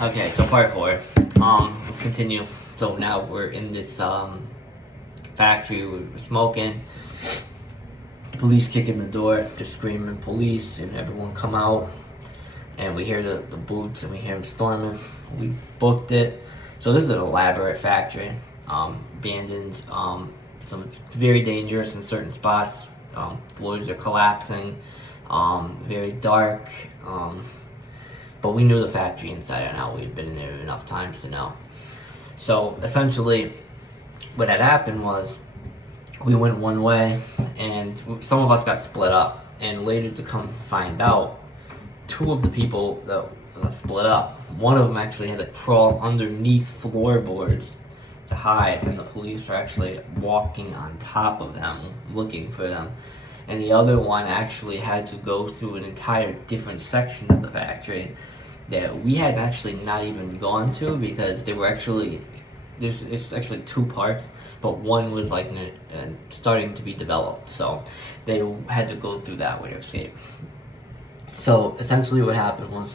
Okay, so part four. Let's continue. So now we're in this factory. We're smoking. Police kick in the door. They're screaming police, and everyone come out. And we hear the boots, and we hear them storming. We booked it. So this is an elaborate factory. Abandoned. So it's very dangerous in certain spots. Floors are collapsing. Very dark. But we knew the factory inside and out. We'd been in there enough times to know. So essentially, what had happened was we went one way, and some of us got split up. And later to come find out, two of the people that split up, one of them actually had to crawl underneath floorboards to hide, and the police were actually walking on top of them looking for them. And the other one actually had to go through an entire different section of the factory that we had actually not even gone to, because they were actually, it's actually two parts, but one was like starting to be developed, so they had to go through that way to escape. So essentially what happened was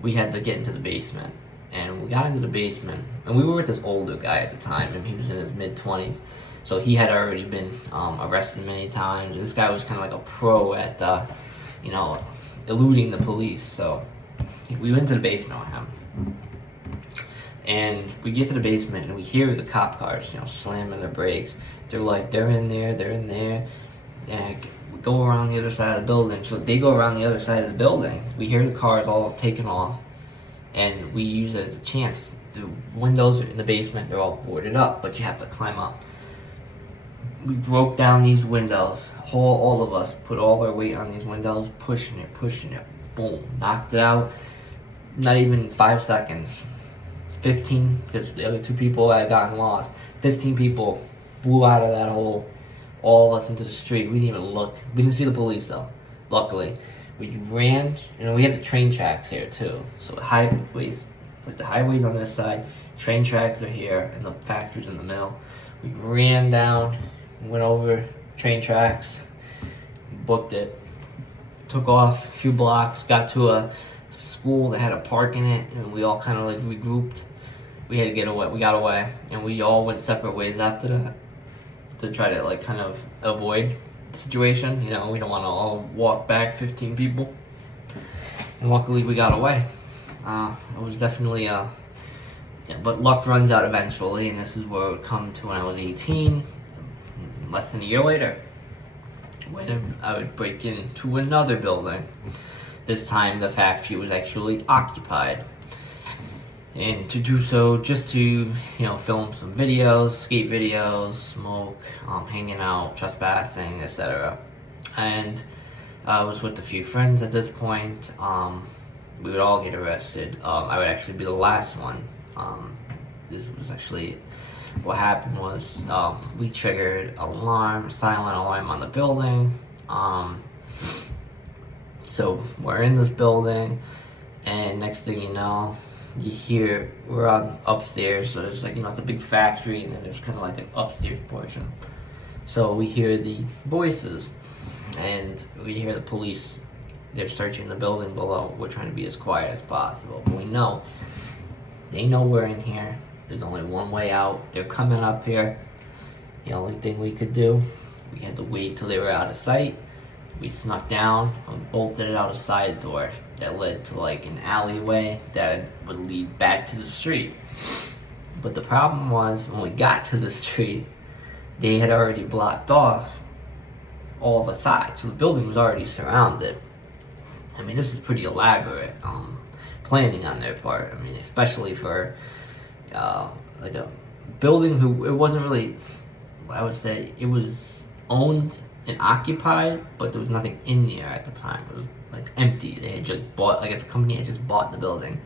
we had to get into the basement, and we got into the basement, and we were with this older guy at the time, and he was in his mid-20s. So he had already been arrested many times. This guy was kind of like a pro at, eluding the police. So we went to the basement with him. And we get to the basement, and we hear the cop cars, slamming their brakes. They're in there. And we go around the other side of the building. So they go around the other side of the building. We hear the cars all taken off, and we use it as a chance. The windows in the basement, they're all boarded up, but you have to climb up. We broke down these windows. All of us put all our weight on these windows, pushing it. Boom, knocked it out. Not even 5 seconds. 15, because the other two people had gotten lost. 15 people flew out of that hole. All of us into the street. We didn't even look. We didn't see the police though. Luckily, we ran. We have the train tracks here too. So the highways on this side, train tracks are here, and the factory's in the middle. We ran down, went over train tracks, booked it, took off a few blocks, got to a school that had a park in it, and we all kind of like regrouped. We had to get away. We got away, and we all went separate ways after that to try to like kind of avoid the situation. We don't want to all walk back 15 people. And luckily we got away. It was definitely but luck runs out eventually, and this is where it would come to when I was 18, less than a year later, when I would break into another building. This time the factory was actually occupied, and to do so just to film some videos, skate videos, smoke, hanging out, trespassing, etc. And I was with a few friends at this point. We would all get arrested. I would actually be the last one. This was actually what happened was we triggered silent alarm on the building. So we're in this building, and next thing you know, you hear we're upstairs. So there's it's a big factory, and then there's kind of like an upstairs portion. So we hear the voices, and we hear the police. They're searching the building below. We're trying to be as quiet as possible, but we know they know we're in here. There's only one way out. They're coming up here. The only thing we could do, we had to wait till they were out of sight. We snuck down and bolted out a side door that led to like an alleyway that would lead back to the street. But the problem was, when we got to the street, they had already blocked off all the sides. So the building was already surrounded. I mean, this is pretty elaborate planning on their part. I mean, especially for like a building it wasn't really, I would say, it was owned and occupied, but there was nothing in there at the time. It was like empty. They had just bought, I guess, a company had just bought the building.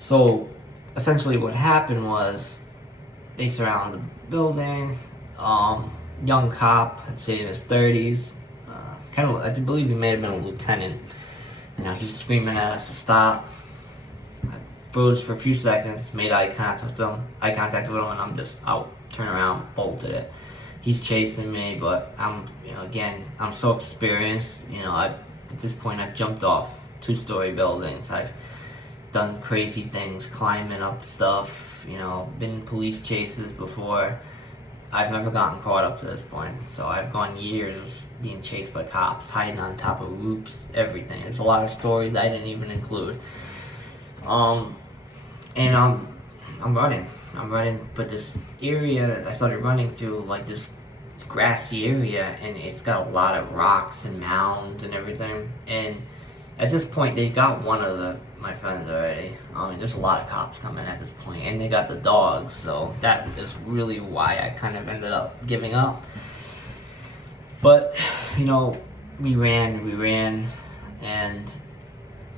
So essentially what happened was they surrounded the building. Young cop, I'd say in his 30s, I believe he may have been a lieutenant. He's screaming at us to stop. I froze for a few seconds, made eye contact with him, and I'm just out, turn around, bolted it. He's chasing me, but I'm so experienced. At this point, I've jumped off 2-story buildings. I've done crazy things, climbing up stuff, you know, been in police chases before. I've never gotten caught up to this point, so I've gone years being chased by cops, hiding on top of roofs, everything. There's a lot of stories I didn't even include. I'm running, but this area I started running through, like this grassy area, and it's got a lot of rocks and mounds and everything. And at this point, they got one of my friends already. There's a lot of cops coming at this point, and they got the dogs, so that is really why I kind of ended up giving up. But, you know, we ran, and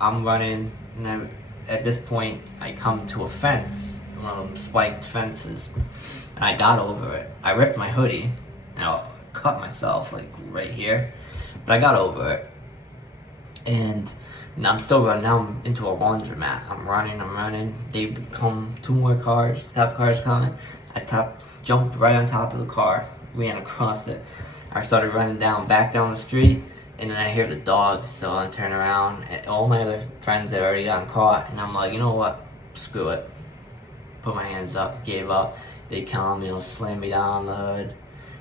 I'm running, and at this point, I come to a fence, one of them spiked fences, and I got over it. I ripped my hoodie, and I cut myself, like, right here, but I got over it. And I'm still running. Now I'm into a laundromat. I'm running. They come, 2 more cars, top cars coming. I jumped right on top of the car, ran across it. I started running back down the street, and then I hear the dogs, so I turn around, and all my other friends had already gotten caught, and I'm like, you know what, screw it. Put my hands up, gave up. They come, you know, slammed me down on the hood.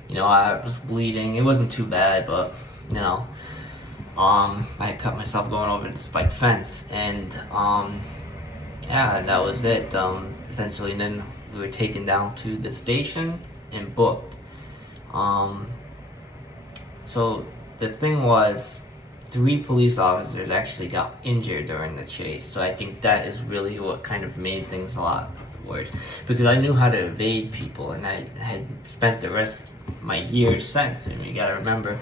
You know, I was bleeding. It wasn't too bad, but, you know, I had cut myself going over the spiked fence, and yeah, that was it. Essentially, and then we were taken down to the station and booked. So the thing was, 3 police officers actually got injured during the chase. So I think that is really what kind of made things a lot worse, because I knew how to evade people, and I had spent the rest of my years since. I mean, you gotta remember,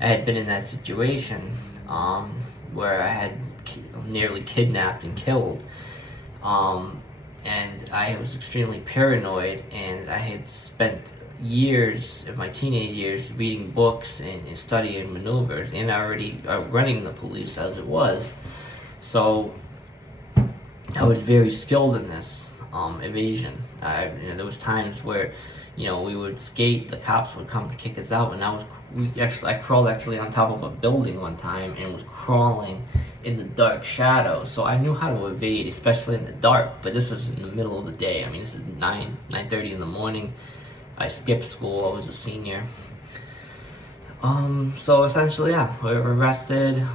I had been in that situation where I had nearly kidnapped and killed, and I was extremely paranoid, and I had spent years of my teenage years reading books and studying maneuvers, and already running the police as it was. So I was very skilled in this evasion. There was times where, you know, we would skate, the cops would come to kick us out, and I crawled actually on top of a building one time and was crawling in the dark shadows. So I knew how to evade, especially in the dark, but this was in the middle of the day. I mean, this is 9:30 in the morning. I skipped school, I was a senior. So essentially, yeah, we were arrested.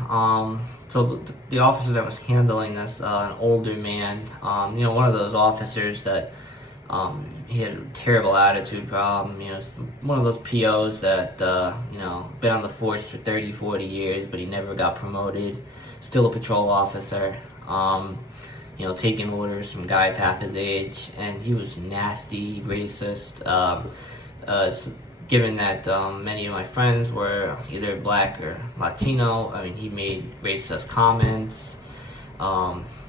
So the officer that was handling this, an older man, you know, one of those officers that, he had a terrible attitude problem, you know, one of those POs that, you know, been on the force for 30, 40 years, but he never got promoted, still a patrol officer, you know, taking orders from guys half his age, and he was nasty, racist, given that many of my friends were either black or Latino. I mean, he made racist comments,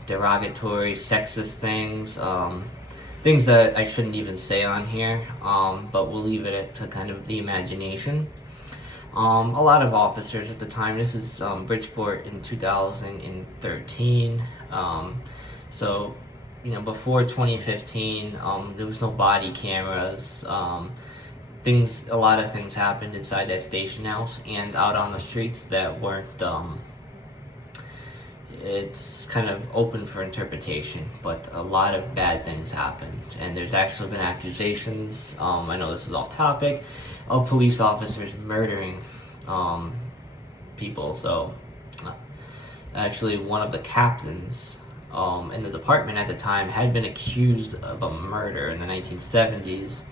derogatory, sexist things, things that I shouldn't even say on here, but we'll leave it to kind of the imagination. A lot of officers at the time, this is Bridgeport in 2013, so, you know, before 2015, there was no body cameras. A lot of things happened inside that station house and out on the streets that weren't, it's kind of open for interpretation, but a lot of bad things happened, and there's actually been accusations, I know this is off topic, of police officers murdering people. So actually one of the captains in the department at the time had been accused of a murder in the 1970s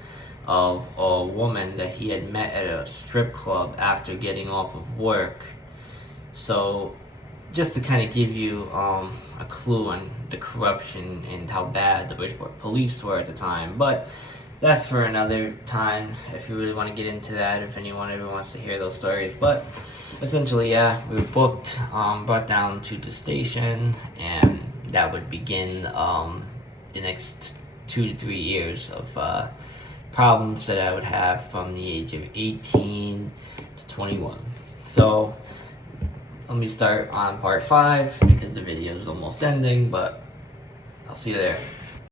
of a woman that he had met at a strip club after getting off of work. So just to kind of give you a clue on the corruption and how bad the Bridgeport police were at the time. But that's for another time, if you really want to get into that, if anyone ever wants to hear those stories. But essentially, yeah, we were booked, brought down to the station, and that would begin the next 2 to 3 years of problems that I would have from the age of 18 to 21. So let me start on part 5, because the video is almost ending, but I'll see you there.